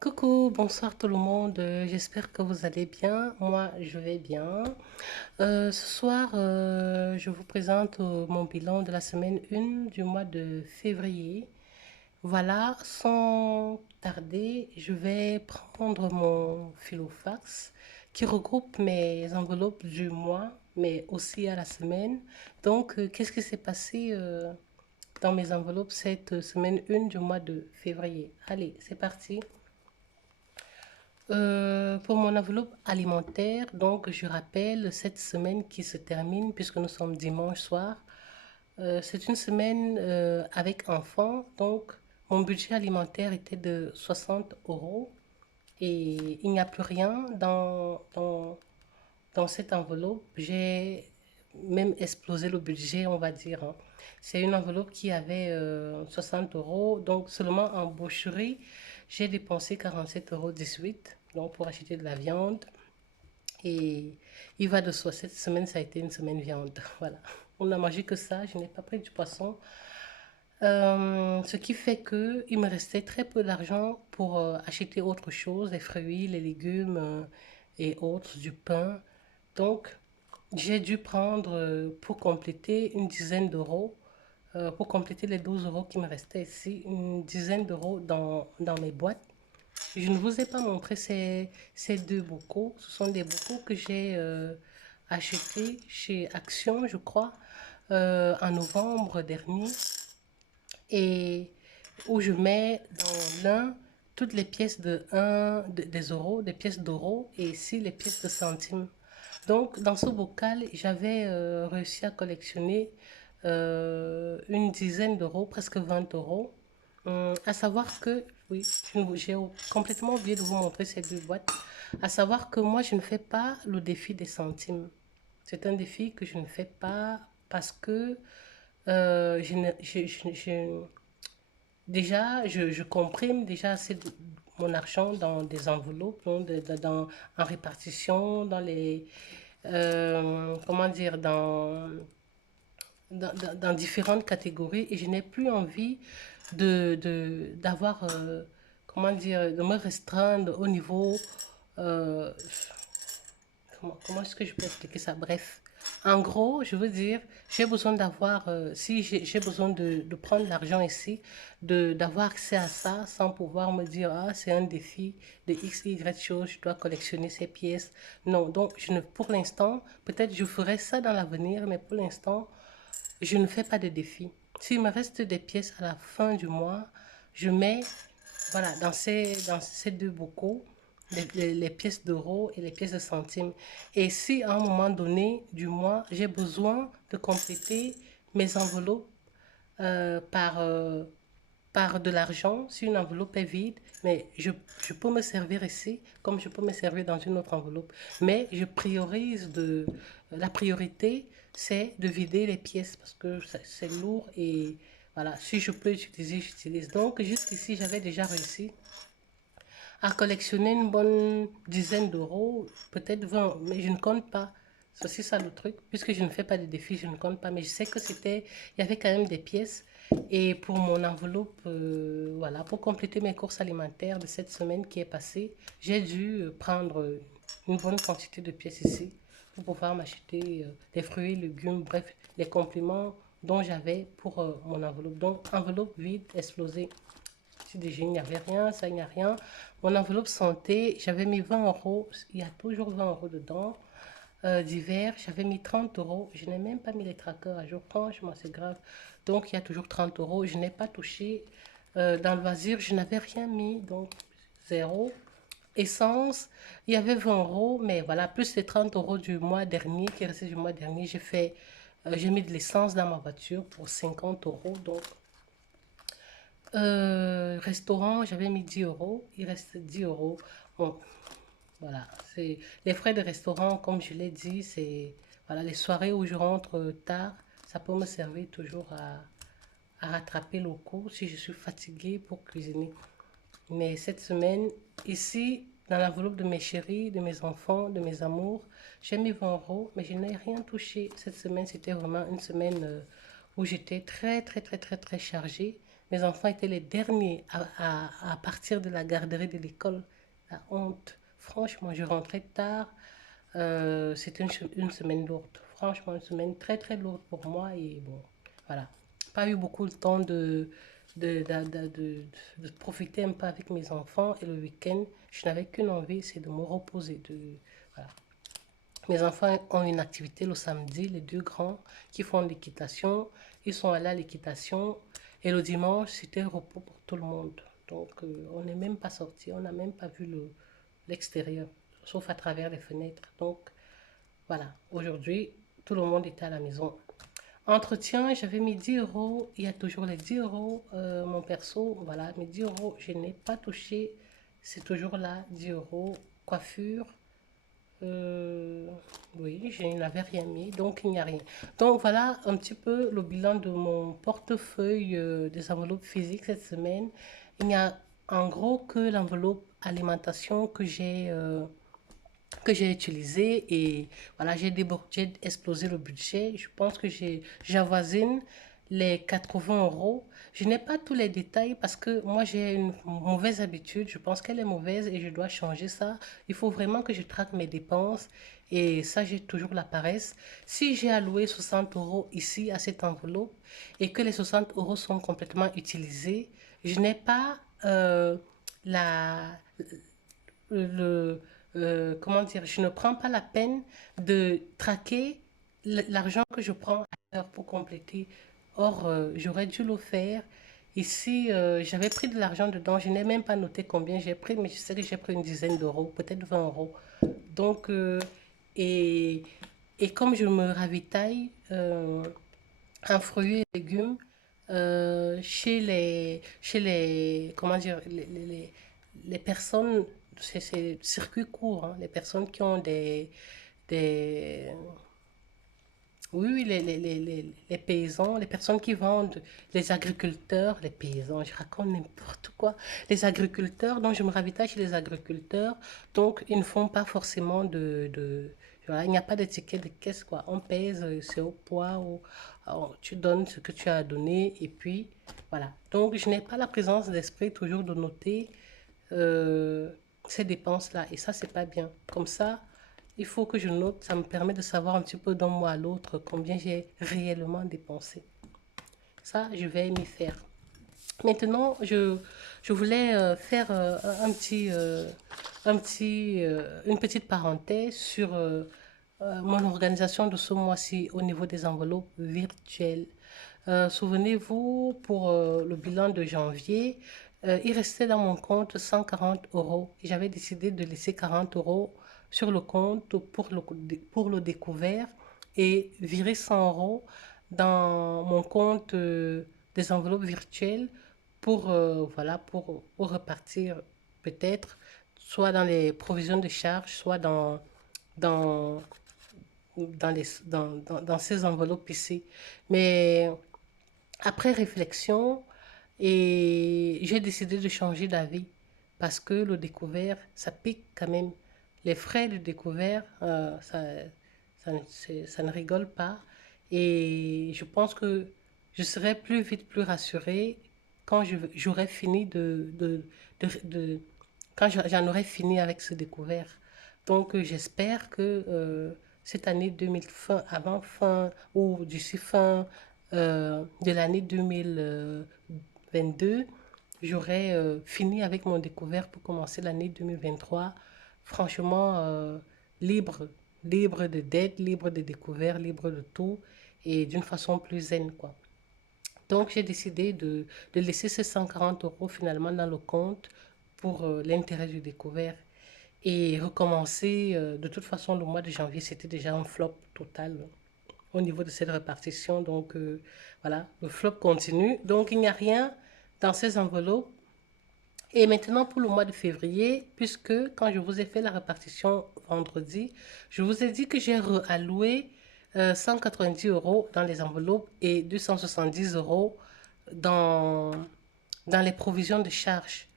Coucou, bonsoir tout le monde. J'espère que vous allez bien. Moi, je vais bien. Ce soir, je vous présente mon bilan de la semaine 1 du mois de février. Voilà, sans tarder, je vais prendre mon filofax qui regroupe mes enveloppes du mois, mais aussi à la semaine. Donc, qu'est-ce qui s'est passé dans mes enveloppes cette semaine 1 du mois de février? Allez, c'est parti. Pour mon enveloppe alimentaire, donc je rappelle cette semaine qui se termine puisque nous sommes dimanche soir. C'est une semaine avec enfants, donc mon budget alimentaire était de 60 euros et il n'y a plus rien dans cette enveloppe. J'ai même explosé le budget, on va dire, hein. C'est une enveloppe qui avait 60 euros, donc seulement en boucherie, j'ai dépensé 47,18 € donc pour acheter de la viande. Et il va de soi, cette semaine, ça a été une semaine viande. Voilà. On n'a mangé que ça, je n'ai pas pris du poisson. Ce qui fait que il me restait très peu d'argent pour acheter autre chose, les fruits, les légumes et autres, du pain. Donc, j'ai dû prendre pour compléter une dizaine d'euros, pour compléter les 12 euros qui me restaient ici, une dizaine d'euros dans mes boîtes. Je ne vous ai pas montré ces deux bocaux. Ce sont des bocaux que j'ai achetés chez Action, je crois, en novembre dernier. Et où je mets dans l'un toutes les pièces des euros, des pièces d'euros et ici les pièces de centimes. Donc dans ce bocal, j'avais réussi à collectionner une dizaine d'euros, presque 20 €. À savoir que, oui, j'ai complètement oublié de vous montrer ces deux boîtes. À savoir que moi, je ne fais pas le défi des centimes. C'est un défi que je ne fais pas parce que je ne- déjà, je comprime déjà assez de mon argent dans des enveloppes, donc en répartition, dans les, comment dire, dans différentes catégories et je n'ai plus envie d'avoir, comment dire, de me restreindre au niveau, euh, comment est-ce que je peux expliquer ça? Bref, en gros, je veux dire, j'ai besoin d'avoir, si j'ai besoin de prendre l'argent ici, d'avoir accès à ça sans pouvoir me dire, ah, c'est un défi de X, Y chose, je dois collectionner ces pièces. Non, donc, pour l'instant, peut-être je ferai ça dans l'avenir, mais pour l'instant, je ne fais pas de défi. S'il me reste des pièces à la fin du mois, je mets, voilà, dans ces deux bocaux, les pièces d'euros et les pièces de centimes. Et si à un moment donné du mois, j'ai besoin de compléter mes enveloppes euh, par, euh, par de l'argent, si une enveloppe est vide, mais je peux me servir ici comme je peux me servir dans une autre enveloppe. Mais je priorise la priorité, c'est de vider les pièces parce que c'est lourd et voilà, si je peux utiliser, j'utilise. Donc, juste ici, j'avais déjà réussi à collectionner une bonne dizaine d'euros, peut-être 20, mais je ne compte pas. C'est aussi ça le truc, puisque je ne fais pas de défis, je ne compte pas, mais je sais que il y avait quand même des pièces. Et pour mon enveloppe, voilà, pour compléter mes courses alimentaires de cette semaine qui est passée, j'ai dû prendre une bonne quantité de pièces ici pour pouvoir m'acheter des fruits, légumes, bref, les compléments dont j'avais pour mon enveloppe. Donc, enveloppe vide, explosée. Si déjà il n'y avait rien, ça il n'y a rien. Mon enveloppe santé, j'avais mis 20 €. Il y a toujours 20 € dedans. D'hiver, j'avais mis 30 €. Je n'ai même pas mis les trackers à jour. Franchement, c'est grave. Donc, il y a toujours 30 €. Je n'ai pas touché. Dans le loisir, je n'avais rien mis. Donc, zéro. Essence, il y avait 20 €. Mais voilà, plus les 30 € du mois dernier, qui est resté du mois dernier, j'ai mis de l'essence dans ma voiture pour 50 €. Donc, restaurant, j'avais mis 10 €. Il reste 10 €. Bon, voilà. C'est les frais de restaurant, comme je l'ai dit, c'est voilà, les soirées où je rentre tard, ça peut me servir toujours à rattraper le coup si je suis fatiguée pour cuisiner. Mais cette semaine, ici, dans l'enveloppe de mes chéris, de mes enfants, de mes amours, j'ai mis 20 €, mais je n'ai rien touché. Cette semaine, c'était vraiment une semaine où j'étais très, très, très, très, très chargée. Mes enfants étaient les derniers à partir de la garderie de l'école. La honte. Franchement, je rentrais tard. C'était une semaine lourde. Franchement, une semaine très très lourde pour moi. Et bon, voilà. Pas eu beaucoup de temps de profiter un peu avec mes enfants. Et le week-end, je n'avais qu'une envie, c'est de me reposer. Voilà. Mes enfants ont une activité le samedi, les deux grands qui font de l'équitation. Ils sont allés à l'équitation. Et le dimanche, c'était repos pour tout le monde. Donc, on n'est même pas sorti, on n'a même pas vu l'extérieur, sauf à travers les fenêtres. Donc, voilà, aujourd'hui, tout le monde était à la maison. Entretien, j'avais mis 10 euros. Il y a toujours les 10 euros. Mon perso, voilà, mes 10 euros, je n'ai pas touché. C'est toujours là, 10 euros. Coiffure, euh, oui, je n'avais rien mis, donc il n'y a rien. Donc voilà un petit peu le bilan de mon portefeuille des enveloppes physiques cette semaine. Il n'y a en gros que l'enveloppe alimentation que j'ai utilisé et voilà, j'ai explosé le budget. Je pense que j'avoisine les 80 euros. Je n'ai pas tous les détails parce que moi j'ai une mauvaise habitude. Je pense qu'elle est mauvaise et je dois changer ça. Il faut vraiment que je traque mes dépenses et ça, j'ai toujours la paresse. Si j'ai alloué 60 euros ici à cette enveloppe et que les 60 euros sont complètement utilisés, je n'ai pas la, le, comment dire, je ne prends pas la peine de traquer l'argent que je prends ailleurs pour compléter. Or, j'aurais dû le faire. Ici, j'avais pris de l'argent dedans. Je n'ai même pas noté combien j'ai pris, mais je sais que j'ai pris une dizaine d'euros, peut-être 20 euros. Donc, et, et comme je me ravitaille en fruits et légumes, comment dire, les personnes, c'est circuit court, hein, les personnes qui ont des, oui, oui, les paysans, les personnes qui vendent, les agriculteurs, les paysans, je raconte n'importe quoi. Les agriculteurs, donc je me ravitaille chez les agriculteurs, donc ils ne font pas forcément voilà, il n'y a pas d'étiquette de caisse, quoi. On pèse, c'est au poids, alors, tu donnes ce que tu as donné, et puis voilà. Donc je n'ai pas la présence d'esprit toujours de noter euh, ces dépenses-là, et ça, c'est pas bien. Comme ça, il faut que je note, ça me permet de savoir un petit peu d'un mois à l'autre combien j'ai réellement dépensé. Ça, je vais m'y faire. Maintenant, je voulais faire une petite parenthèse sur mon organisation de ce mois-ci au niveau des enveloppes virtuelles. Souvenez-vous, pour le bilan de janvier, il restait dans mon compte 140 euros. J'avais décidé de laisser 40 euros sur le compte pour le découvert et virer 100 euros dans mon compte des enveloppes virtuelles voilà, pour repartir peut-être soit dans les provisions de charges, soit dans, dans ces enveloppes ici. Mais après réflexion, j'ai décidé de changer d'avis parce que le découvert, ça pique quand même. Les frais de découvert, ça ne rigole pas. Et je pense que je serai plus vite, plus rassurée quand j'aurai fini quand j'en aurai fini avec ce découvert. Donc, j'espère que cette année 2000, avant fin, ou d'ici fin de l'année 2022, j'aurai fini avec mon découvert pour commencer l'année 2023. Franchement, libre, libre de dettes, libre de découvertes, libre de tout et d'une façon plus zen, quoi. Donc, j'ai décidé de laisser ces 140 euros finalement dans le compte pour l'intérêt du découvert et recommencer. De toute façon, le mois de janvier, c'était déjà un flop total au niveau de cette répartition. Donc, voilà, le flop continue. Donc, il n'y a rien dans ces enveloppes. Et maintenant, pour le mois de février, puisque quand je vous ai fait la répartition vendredi, je vous ai dit que j'ai alloué 190 euros dans les enveloppes et 270 euros dans, dans les provisions de charges.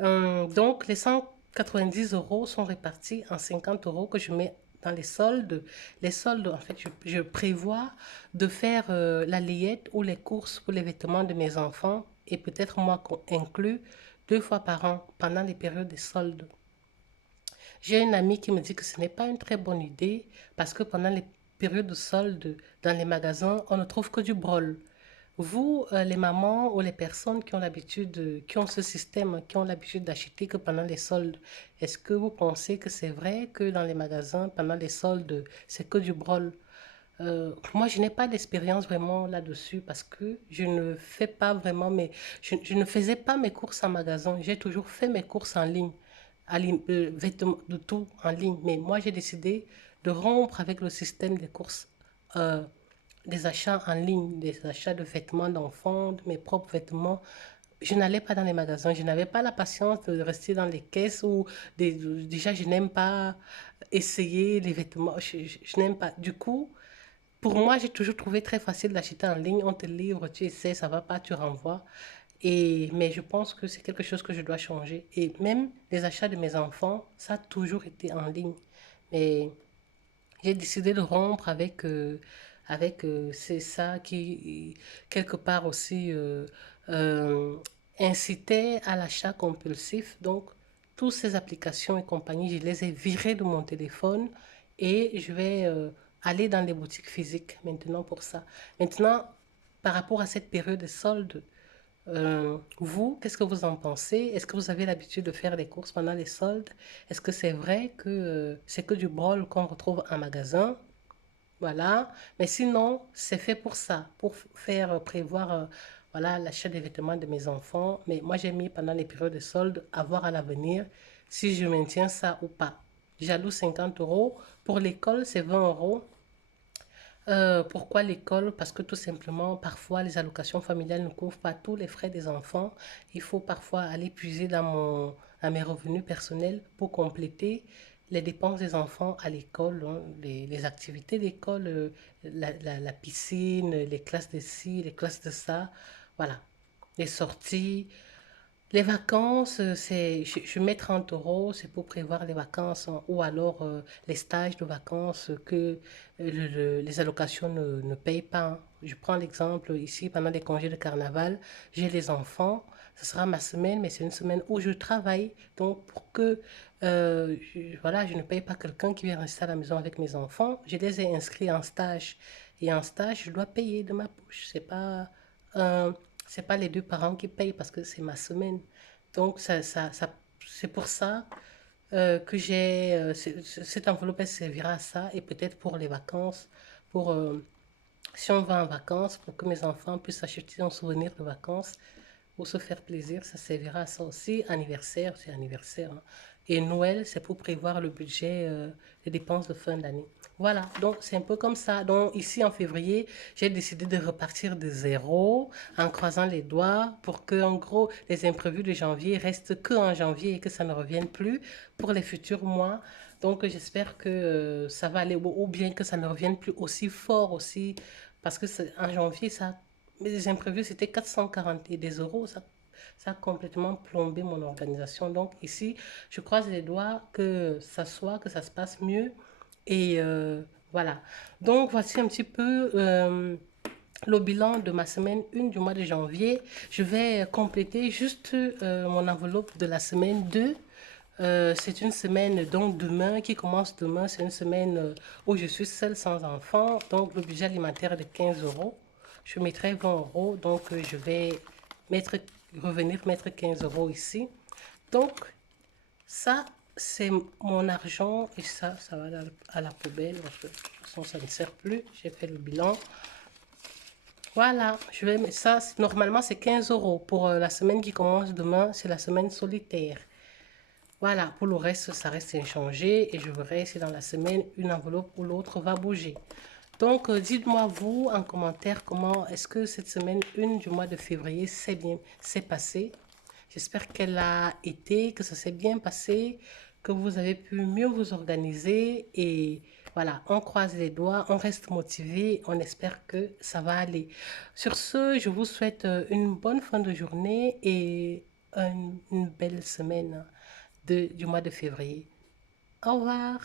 Donc, les 190 euros sont répartis en 50 euros que je mets dans les soldes. Les soldes, en fait, je prévois de faire la layette ou les courses pour les vêtements de mes enfants et peut-être moi inclus 2 fois par an pendant les périodes de soldes. J'ai une amie qui me dit que ce n'est pas une très bonne idée parce que pendant les périodes de soldes dans les magasins, on ne trouve que du brol. Vous, les mamans ou les personnes qui ont l'habitude, qui ont ce système, qui ont l'habitude d'acheter que pendant les soldes, est-ce que vous pensez que c'est vrai que dans les magasins, pendant les soldes, c'est que du brol? Moi, je n'ai pas d'expérience vraiment là-dessus parce que je ne fais pas vraiment je ne faisais pas mes courses en magasin. J'ai toujours fait mes courses en ligne, vêtements, de tout en ligne. Mais moi, j'ai décidé de rompre avec le système des courses, euh, des achats en ligne, des achats de vêtements d'enfants, de mes propres vêtements. Je n'allais pas dans les magasins. Je n'avais pas la patience de rester dans les caisses ou déjà, je n'aime pas essayer les vêtements. Je n'aime pas. Du coup, pour moi, j'ai toujours trouvé très facile d'acheter en ligne. On te livre, tu essaies, ça va pas, tu renvoies. Mais je pense que c'est quelque chose que je dois changer. Et même les achats de mes enfants, ça a toujours été en ligne. Mais j'ai décidé de rompre c'est ça qui, quelque part aussi, euh, incitait à l'achat compulsif. Donc, toutes ces applications et compagnies, je les ai virées de mon téléphone et je vais aller dans les boutiques physiques maintenant pour ça. Maintenant, par rapport à cette période de soldes, vous, qu'est-ce que vous en pensez? Est-ce que vous avez l'habitude de faire les courses pendant les soldes? Est-ce que c'est vrai que c'est que du brol qu'on retrouve en magasin? Voilà. Mais sinon, c'est fait pour ça, pour faire prévoir voilà, l'achat des vêtements de mes enfants. Mais moi, j'ai mis pendant les périodes de soldes à voir à l'avenir si je maintiens ça ou pas. J'alloue 50 euros. Pour l'école, c'est 20 euros. Pourquoi l'école? Parce que tout simplement, parfois, les allocations familiales ne couvrent pas tous les frais des enfants. Il faut parfois aller puiser dans mes revenus personnels pour compléter les dépenses des enfants à l'école, hein, les activités d'école, la piscine, les classes de ci, les classes de ça. Voilà. Les sorties, les vacances, je mets 30 euros, c'est pour prévoir les vacances hein, ou alors les stages de vacances que les allocations ne payent pas, hein. Je prends l'exemple ici, pendant les congés de carnaval, j'ai les enfants, ce sera ma semaine, mais c'est une semaine où je travaille. Donc, pour que voilà, je ne paye pas quelqu'un qui vient rester à la maison avec mes enfants, je les ai inscrits en stage. Et en stage, je dois payer de ma poche. Euh, c'est pas les deux parents qui payent parce que c'est ma semaine. Donc, c'est pour ça que cette enveloppe, elle servira à ça et peut-être pour les vacances, pour si on va en vacances, pour que mes enfants puissent acheter un souvenir de vacances ou se faire plaisir, ça servira à ça aussi. Anniversaire, c'est anniversaire, hein. Et Noël, c'est pour prévoir le budget des dépenses de fin d'année. Voilà, donc c'est un peu comme ça. Donc ici en février, j'ai décidé de repartir de zéro en croisant les doigts pour que en gros les imprévus de janvier restent que en janvier et que ça ne revienne plus pour les futurs mois. Donc j'espère que ça va aller ou bien que ça ne revienne plus aussi fort aussi parce que en janvier ça mais les imprévus, c'était 440 et des euros. Ça a complètement plombé mon organisation. Donc ici, je croise les doigts que ça se passe mieux. Et voilà. Donc voici un petit peu le bilan de ma semaine 1 du mois de janvier. Je vais compléter juste mon enveloppe de la semaine 2. C'est une semaine donc demain qui commence demain. C'est une semaine où je suis seule sans enfant. Donc le budget alimentaire est de 15 euros. Je mettrai 20 euros. Donc je vais mettre, revenir mettre 15 euros ici. Donc ça, c'est mon argent et ça va à la poubelle parce que de toute façon ça ne sert plus. J'ai fait le bilan. Voilà, je vais mettre ça. Normalement, c'est 15 euros. Pour la semaine qui commence demain, c'est la semaine solitaire. Voilà, pour le reste, ça reste inchangé et je verrai si dans la semaine, une enveloppe ou l'autre va bouger. Donc, dites-moi vous en commentaire comment est-ce que cette semaine 1 du mois de février s'est passée. J'espère qu'elle a été, que ça s'est bien passé, que vous avez pu mieux vous organiser et voilà, on croise les doigts, on reste motivé, on espère que ça va aller. Sur ce, je vous souhaite une bonne fin de journée et une belle semaine du mois de février. Au revoir.